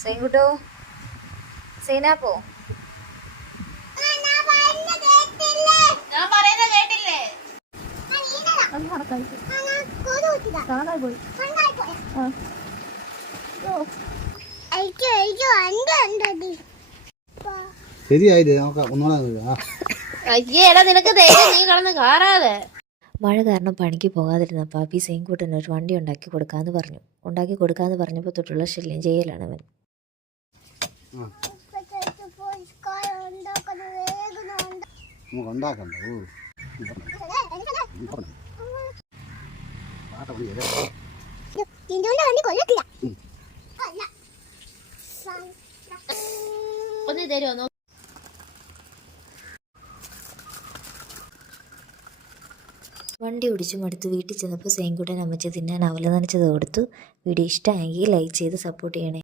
സൈൻകുട്ടോ സൈനാപ്പോ ശരിയായില്ലേ നോക്കാം ഒന്നുകൂടെ അയ്യേടാ നിനക്ക് ധൈര്യം നീ കളന്ന് കാറാതെ. മഴ കാരണം പണിക്ക് പോകാതിരുന്നപ്പോൾ അപ്പി സെയിൻകൂട്ടന് ഒരു വണ്ടി ഉണ്ടാക്കി കൊടുക്കാമെന്ന് പറഞ്ഞപ്പോൾ തൊട്ടുള്ള ശല്യം ചെയ്യലാണ് അവൻ. നമുക്ക് ഉണ്ടാക്കണ്ട ഒന്ന് തരുമോ? വണ്ടി ഓടിച്ചു മടുത്ത് വീട്ടിൽ ചെന്നപ്പോൾ സെയിൻകൂട്ടൻ അമ്മച്ച തിന്നാൻ അവല നനച്ചത് കൊടുത്തു. വീഡിയോ ഇഷ്ടമായെങ്കിൽ ലൈക്ക് ചെയ്ത് സപ്പോർട്ട് ചെയ്യണേ.